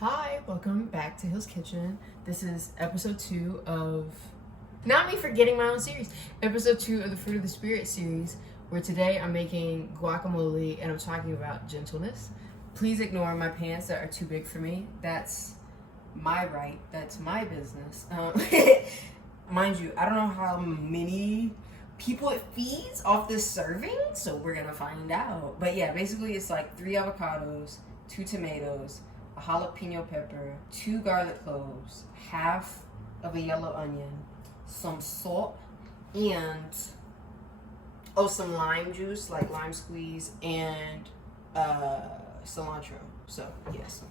Hi, welcome back to Hill's Kitchen. This is episode 2 of, not me forgetting my own series, episode 2 of the Fruit of the Spirit series, where today I'm making guacamole and I'm talking about gentleness. Please ignore my pants that are too big for me. That's my right. That's my business. Mind you, I don't know how many people it feeds off this serving, so we're gonna find out. But yeah, basically it's like 3 avocados, 2 tomatoes, a jalapeno pepper, 2 garlic cloves, half of a yellow onion, some salt, and some lime juice, like lime squeeze, and cilantro. So yes.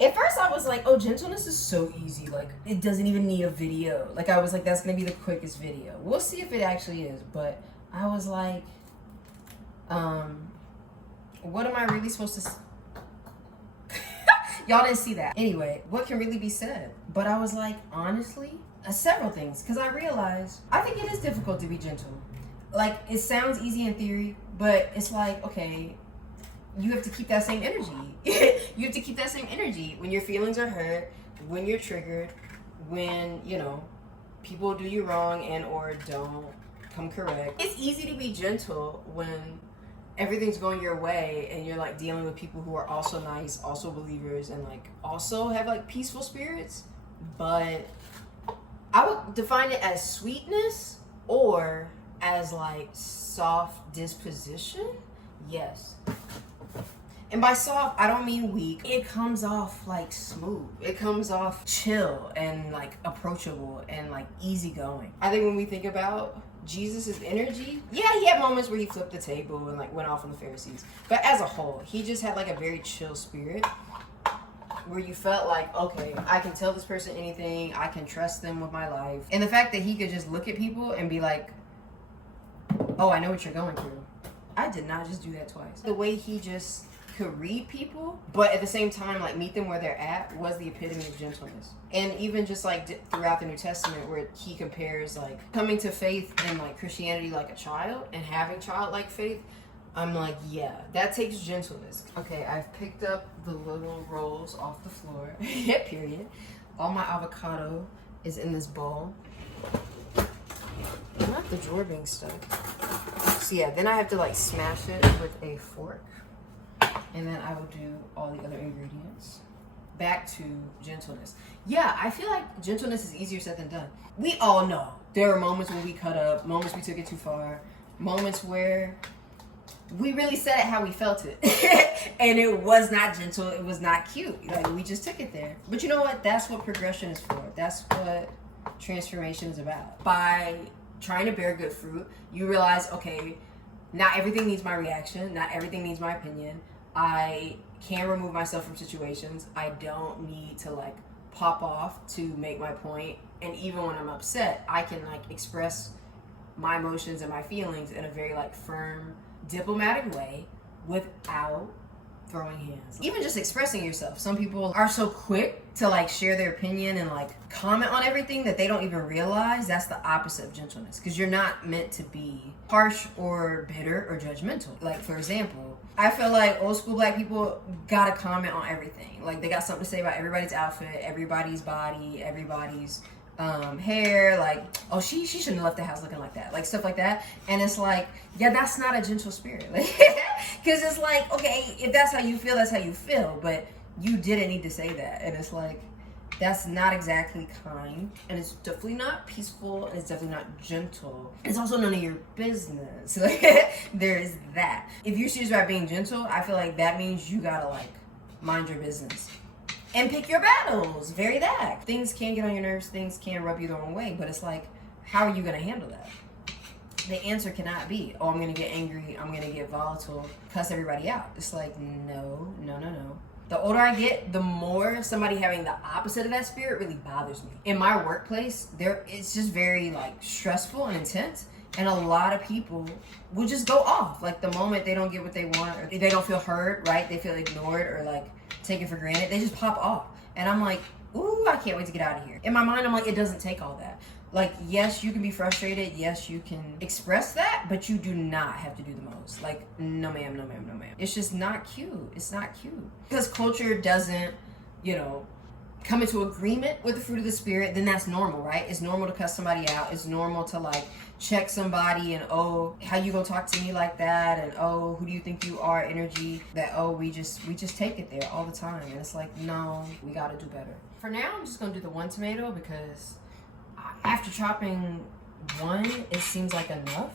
At first I was like, oh, gentleness is so easy. Like, it doesn't even need a video. Like, I was like, that's going to be the quickest video. We'll see if it actually is. But I was like, what am I really supposed to... Y'all didn't see that. Anyway, what can really be said? But I was like, honestly, several things. Because I realized, I think it is difficult to be gentle. Like, it sounds easy in theory, but it's like, okay... You have to keep that same energy. You have to keep that same energy when your feelings are hurt, when you're triggered, when, people do you wrong and or don't come correct. It's easy to be gentle when everything's going your way and you're like dealing with people who are also nice, also believers, and like also have like peaceful spirits. But I would define it as sweetness or as like soft disposition. Yes. And by soft, I don't mean weak. It comes off like smooth. It comes off chill and like approachable and like easygoing. I think when we think about Jesus' energy, yeah, he had moments where he flipped the table and like went off on the Pharisees. But as a whole, he just had like a very chill spirit where you felt like, okay, I can tell this person anything. I can trust them with my life. And the fact that he could just look at people and be like, oh, I know what you're going through. I did not just do that twice. The way he just could read people, but at the same time, like meet them where they're at, was the epitome of gentleness. And even just like throughout the New Testament, where he compares like coming to faith in like Christianity like a child and having childlike faith, I'm like, yeah, that takes gentleness. Okay, I've picked up the little rolls off the floor. Period. All my avocado is in this bowl. Not the drawer being stuck. So yeah, then I have to like smash it with a fork. And then I will do all the other ingredients. Back to gentleness. Yeah, I feel like gentleness is easier said than done. We all know there are moments when we cut up, moments we took it too far, moments where we really said it how we felt it. And it was not gentle, it was not cute. Like, we just took it there. But you know what? That's what progression is for. That's what transformation is about. By trying to bear good fruit, you realize, okay, not everything needs my reaction, not everything needs my opinion. I can remove myself from situations. I don't need to like pop off to make my point. And even when I'm upset, I can like express my emotions and my feelings in a very like firm, diplomatic way without throwing hands. Even just expressing yourself. Some people are so quick to like share their opinion and like comment on everything that they don't even realize that's the opposite of gentleness, because you're not meant to be harsh or bitter or judgmental. Like, for example, I feel like old school black people gotta comment on everything. Like, they got something to say about everybody's outfit, everybody's body, everybody's hair, like, oh, she shouldn't have left the house looking like that, like stuff like that. And it's like, yeah, that's not a gentle spirit, like, because it's like, okay, if that's how you feel, that's how you feel, but you didn't need to say that. And it's like, that's not exactly kind, and it's definitely not peaceful, and it's definitely not gentle. It's also none of your business. Like, there is that. If you're serious about being gentle, I feel like that means you gotta like mind your business and pick your battles. Very that. Things can get on your nerves, things can rub you the wrong way, but it's like, how are you gonna handle that? The answer cannot be, oh, I'm gonna get angry, I'm gonna get volatile, cuss everybody out. It's like, no. The older I get, the more somebody having the opposite of that spirit really bothers me. In my workplace, it's just very like stressful and intense, and a lot of people will just go off. Like, the moment they don't get what they want, or they don't feel heard, right? They feel ignored or like taken for granted, they just pop off. And I'm like, ooh, I can't wait to get out of here. In my mind, I'm like, it doesn't take all that. Like, yes, you can be frustrated. Yes, you can express that, but you do not have to do the most. Like, no ma'am, no ma'am, no ma'am. It's just not cute. It's not cute. Because culture doesn't, come into agreement with the fruit of the spirit, then that's normal, right? It's normal to cuss somebody out. It's normal to like check somebody and, oh, how you gonna talk to me like that? And, oh, who do you think you are energy? That, oh, we just take it there all the time. And it's like, no, we gotta do better. For now, I'm just gonna do the one tomato because after chopping one, it seems like enough.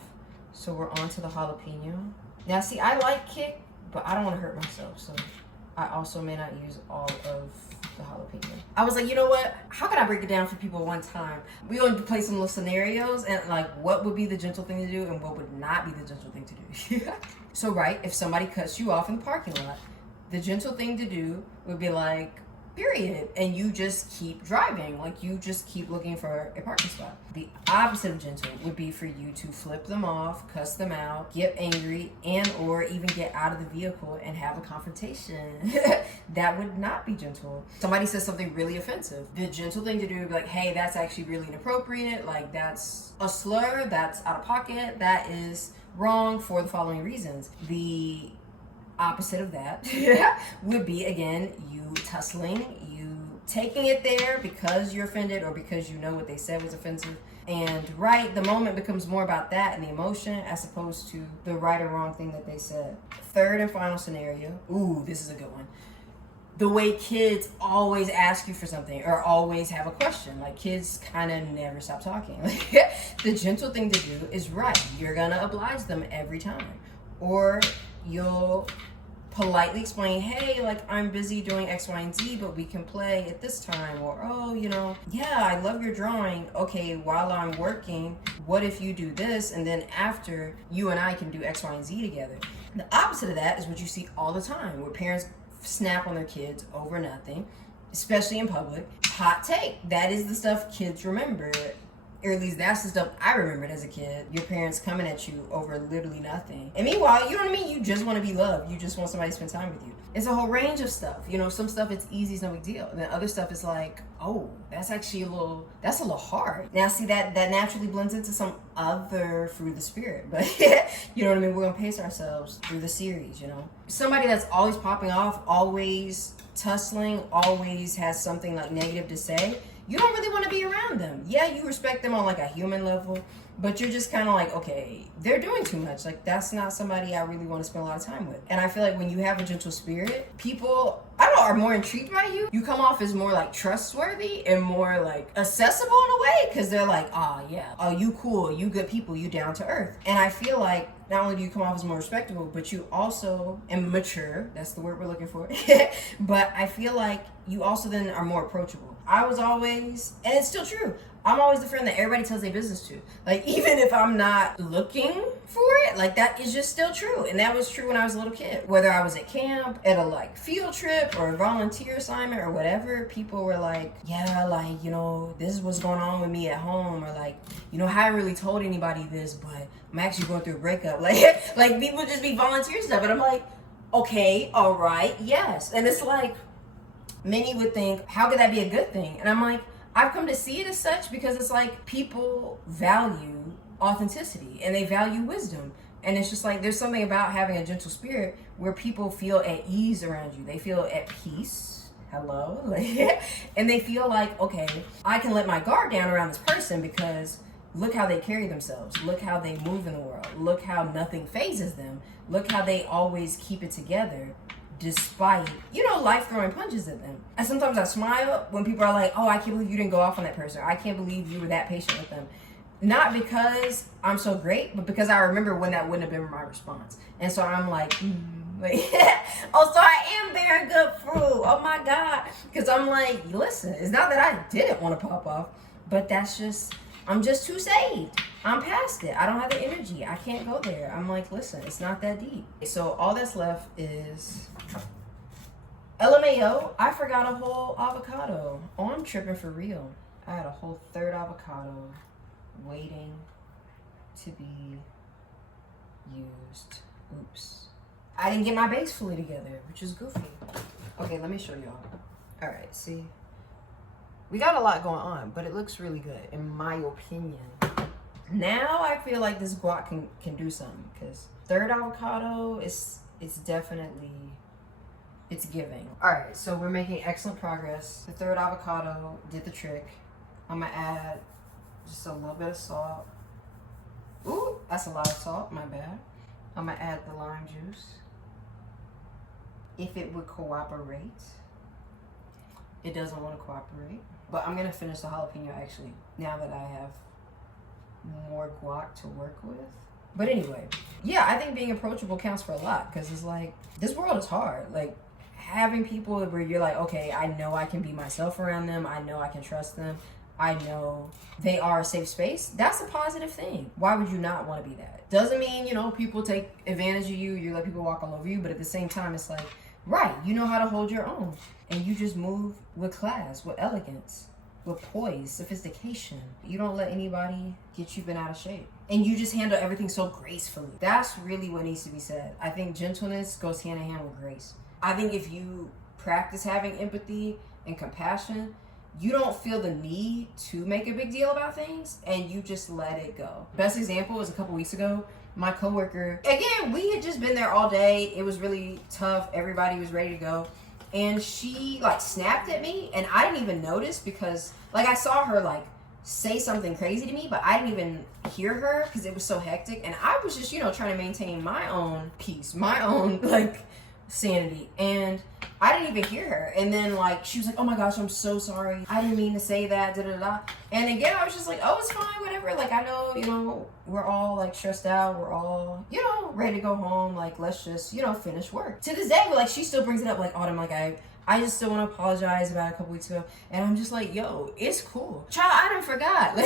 So we're on to the jalapeno. Now, see, I like kick, but I don't want to hurt myself. So I also may not use all of the jalapeno. I was like, you know what? How can I break it down for people one time? We're going to play some little scenarios and like what would be the gentle thing to do and what would not be the gentle thing to do. So, right, if somebody cuts you off in the parking lot, the gentle thing to do would be like, period, and you just keep driving, like you just keep looking for a parking spot. The opposite of gentle would be for you to flip them off, cuss them out, get angry, and or even get out of the vehicle and have a confrontation. That would not be gentle. Somebody says something really offensive. The gentle thing to do would be like, hey, that's actually really inappropriate, like that's a slur, that's out of pocket, that is wrong for the following reasons. The opposite of that would be, again, you tussling, you taking it there because you're offended or because you know what they said was offensive. And right, the moment becomes more about that and the emotion as opposed to the right or wrong thing that they said. Third and final scenario. Ooh, this is a good one. The way kids always ask you for something or always have a question. Like kids kind of never stop talking. The gentle thing to do is right. You're gonna oblige them every time. Or you'll politely explain, hey, like I'm busy doing X, Y, and Z, but we can play at this time. Or, oh, you know, yeah, I love your drawing. Okay, while I'm working, what if you do this? And then after, you and I can do X, Y, and Z together. The opposite of that is what you see all the time, where parents snap on their kids over nothing, especially in public. Hot take. That is the stuff kids remember. Or at least that's the stuff I remembered as a kid. Your parents coming at you over literally nothing. And meanwhile, you know what I mean? You just want to be loved. You just want somebody to spend time with you. It's a whole range of stuff. You know, some stuff it's easy, it's no big deal. And then other stuff is like, oh, that's actually a little hard. Now see that naturally blends into some other fruit of the spirit. But you know what I mean? We're gonna pace ourselves through the series, you know. Somebody that's always popping off, always tussling, always has something like negative to say. You don't really want to be around them. Yeah, you respect them on like a human level, but you're just kind of like, okay, they're doing too much. Like that's not somebody I really want to spend a lot of time with. And I feel like when you have a gentle spirit, people, I don't know, are more intrigued by you. You come off as more like trustworthy and more like accessible in a way because they're like, oh yeah, oh you cool, you good people, you down to earth. And I feel like not only do you come off as more respectable, but you also, and mature, that's the word we're looking for, but I feel like you also then are more approachable. I was always, and it's still true, I'm always the friend that everybody tells their business to. Like, even if I'm not looking for it, like, that is just still true. And that was true when I was a little kid. Whether I was at camp, at a, like, field trip, or a volunteer assignment, or whatever, people were like, yeah, like, you know, this is what's going on with me at home. Or, like, you know, I haven't really told anybody this, but I'm actually going through a breakup. Like people just be volunteer stuff. And I'm like, okay, all right, yes. And it's like, many would think, how could that be a good thing? And I'm like, I've come to see it as such because it's like people value authenticity and they value wisdom. And it's just like there's something about having a gentle spirit where people feel at ease around you. They feel at peace. Hello. And they feel like, okay, I can let my guard down around this person because look how they carry themselves. Look how they move in the world. Look how nothing phases them. Look how they always keep it together. Despite, you know, life throwing punches at them. And sometimes I smile when people are like, oh, I can't believe you didn't go off on that person. I can't believe you were that patient with them. Not because I'm so great, but because I remember when that wouldn't have been my response. And so I'm like, oh, so I am bearing good fruit. Oh my God. Because I'm like, listen, it's not that I didn't want to pop off, but that's just, I'm just too saved. I'm past it. I don't have the energy. I can't go there. I'm like, listen, it's not that deep. So all that's left is LMAO. I forgot a whole avocado. Oh, I'm tripping for real. I had a whole third avocado waiting to be used. Oops. I didn't get my base fully together, which is goofy. Okay, let me show y'all. All right, see? We got a lot going on, but it looks really good, in my opinion. Now I feel like this guac can do something, because third avocado, it's definitely It's giving. All right, so we're making excellent progress. The third avocado did the trick. I'm gonna add just a little bit of salt. Ooh, that's a lot of salt, my bad. I'm gonna add the lime juice. If it would cooperate. It doesn't want to cooperate. But I'm gonna finish the jalapeno actually, now that I have more guac to work with. But anyway, yeah, I think being approachable counts for a lot, because it's like, this world is hard. Like, having people where you're like, okay, I know I can be myself around them. I know I can trust them. I know they are a safe space. That's a positive thing. Why would you not want to be that? Doesn't mean, you know, people take advantage of you. You let people walk all over you. But at the same time, it's like, right, you know how to hold your own. And you just move with class, with elegance, with poise, sophistication. You don't let anybody get you bent out of shape. And you just handle everything so gracefully. That's really what needs to be said. I think gentleness goes hand in hand with grace. I think if you practice having empathy and compassion, you don't feel the need to make a big deal about things, and you just let it go. Best example was a couple weeks ago. My coworker, again, we had just been there all day. It was really tough. Everybody was ready to go. And she like snapped at me, and I didn't even notice, because like I saw her like say something crazy to me, but I didn't even hear her because it was so hectic. And I was just, you know, trying to maintain my own peace, my own like sanity, and I didn't even hear her. And then like she was like, oh my gosh, I'm so sorry, I didn't mean to say that, da da da. And again, I was just like, oh, it's fine, whatever. Like, I know, you know, we're all like stressed out, we're all, you know, ready to go home. Like, let's just, you know, finish work. To this day, but like she still brings it up, like, Autumn, like I just still want to apologize about a couple weeks ago. And I'm just like, yo, it's cool. Child, I done forgot.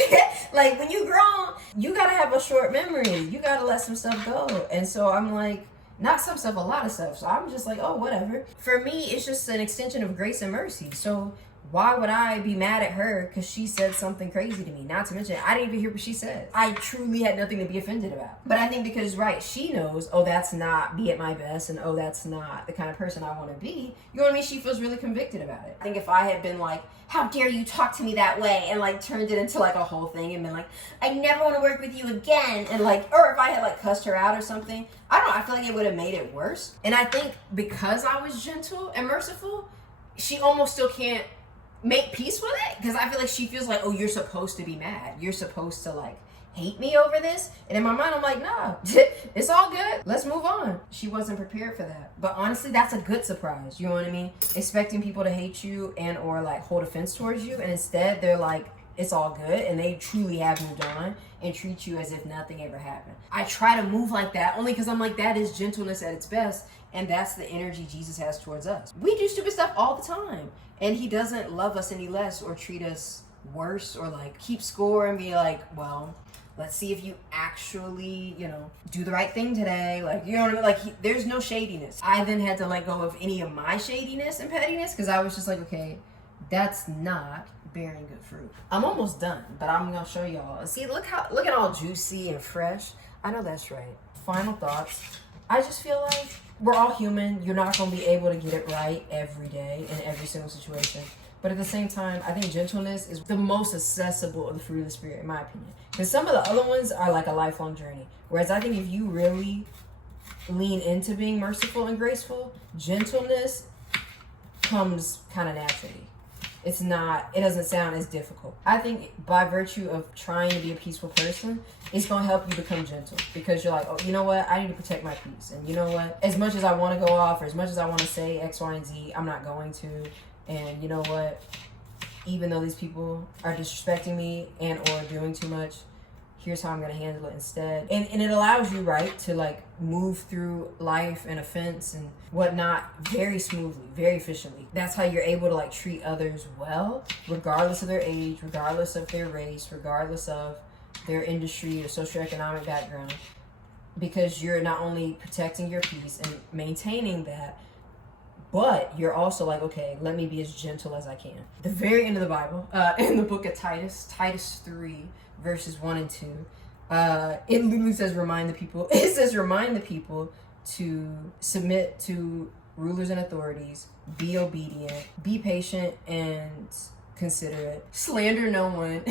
Like when you grown, you gotta have a short memory. You gotta let some stuff go. And so I'm like, not some stuff, a lot of stuff. So I'm just like, oh, whatever. For me, it's just an extension of grace and mercy. So why would I be mad at her because she said something crazy to me? Not to mention, I didn't even hear what she said. I truly had nothing to be offended about. But I think because, right, she knows, oh, that's not be at my best, and oh, that's not the kind of person I want to be. You know what I mean? She feels really convicted about it. I think if I had been like, how dare you talk to me that way, and like turned it into like a whole thing and been like, I never want to work with you again, and like, or if I had like cussed her out or something, I don't know, I feel like it would have made it worse. And I think because I was gentle and merciful, she almost still can't make peace with it, because I feel like she feels like, oh, you're supposed to be mad, you're supposed to like hate me over this. And in my mind, I'm like, nah, it's all good, let's move on. She wasn't prepared for that. But honestly, that's a good surprise. You know what I mean? Expecting people to hate you and or like hold offense towards you, and instead they're like, it's all good, and they truly have moved on and treat you as if nothing ever happened. I try to move like that only because I'm like, that is gentleness at its best, and that's the energy Jesus has towards us. We do stupid stuff all the time, and he doesn't love us any less or treat us worse or like keep score and be like, well, let's see if you actually, you know, do the right thing today. Like, you know what I mean? Like, there's no shadiness. I then had to let go of any of my shadiness and pettiness, because I was just like, okay, that's not bearing good fruit. I'm almost done, but I'm gonna show y'all. See, look at all juicy and fresh. I know that's right. Final thoughts. I just feel like we're all human. You're not gonna be able to get it right every day in every single situation. But at the same time, I think gentleness is the most accessible of the fruit of the Spirit, in my opinion. Because some of the other ones are like a lifelong journey. Whereas I think if you really lean into being merciful and graceful, gentleness comes kind of naturally. It doesn't sound as difficult. I think by virtue of trying to be a peaceful person, it's going to help you become gentle, because you're like, oh, you know what? I need to protect my peace. And you know what? As much as I want to go off, or as much as I want to say X, Y, and Z, I'm not going to. And you know what? Even though these people are disrespecting me and or doing too much, here's how I'm going to handle it instead. And it allows you, right, to like move through life and offense and whatnot very smoothly, very efficiently. That's how you're able to like treat others well, regardless of their age, regardless of their race, regardless of their industry or socioeconomic background, because you're not only protecting your peace and maintaining that, but you're also like, okay, let me be as gentle as I can. The very end of the Bible, in the book of Titus 3, verses 1 and 2, it literally says, remind the people. It says, remind the people to submit to rulers and authorities, be obedient, be patient and considerate, slander no one,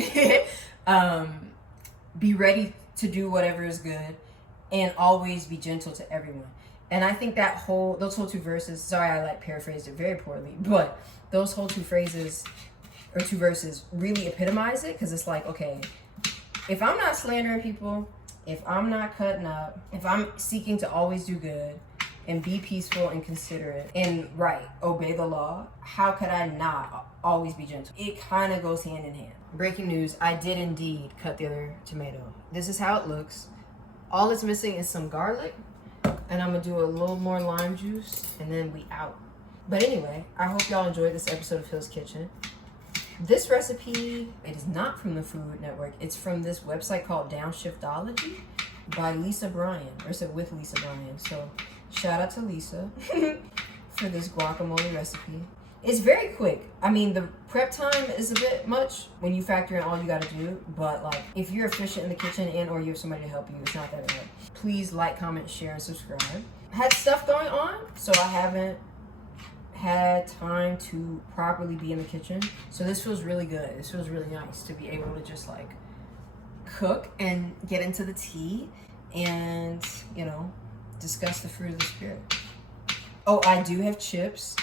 be ready to do whatever is good, and always be gentle to everyone. And I think those whole two verses, sorry, I like paraphrased it very poorly, but those whole two phrases or two verses really epitomize it, because it's like, okay, if I'm not slandering people, if I'm not cutting up, if I'm seeking to always do good and be peaceful and considerate and obey the law, how could I not always be gentle? It kind of goes hand in hand. Breaking news, I did indeed cut the other tomato. This is how it looks. All it's missing is some garlic, and I'm gonna do a little more lime juice, and then we out. But anyway, I hope y'all enjoyed this episode of Phil's Kitchen. This recipe, it is not from the Food Network. It's from this website called Downshiftology by Lisa Bryan, or is it with Lisa Bryan? So shout out to Lisa for this guacamole recipe. It's very quick. I mean, the prep time is a bit much when you factor in all you gotta do, but like if you're efficient in the kitchen and or you have somebody to help you, it's not that bad. Please like, comment, share, and subscribe. I had stuff going on, so I haven't had time to properly be in the kitchen. So this feels really good. This feels really nice to be able to just like cook and get into the tea and, you know, discuss the fruit of the spirit. Oh, I do have chips.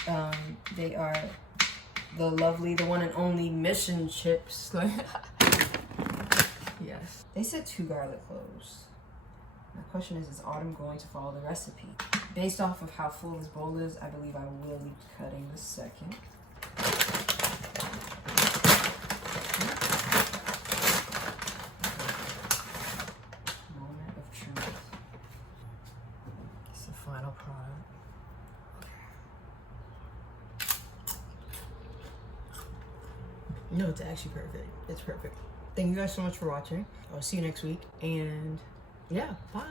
They are the one and only Mission chips. Yes. They said 2 garlic cloves. My question is Autumn going to follow the recipe? Based off of how full this bowl is, I believe I will be cutting the second. Moment of truth. It's the final product. No, it's actually perfect. It's perfect. Thank you guys so much for watching. I'll see you next week. And yeah, bye.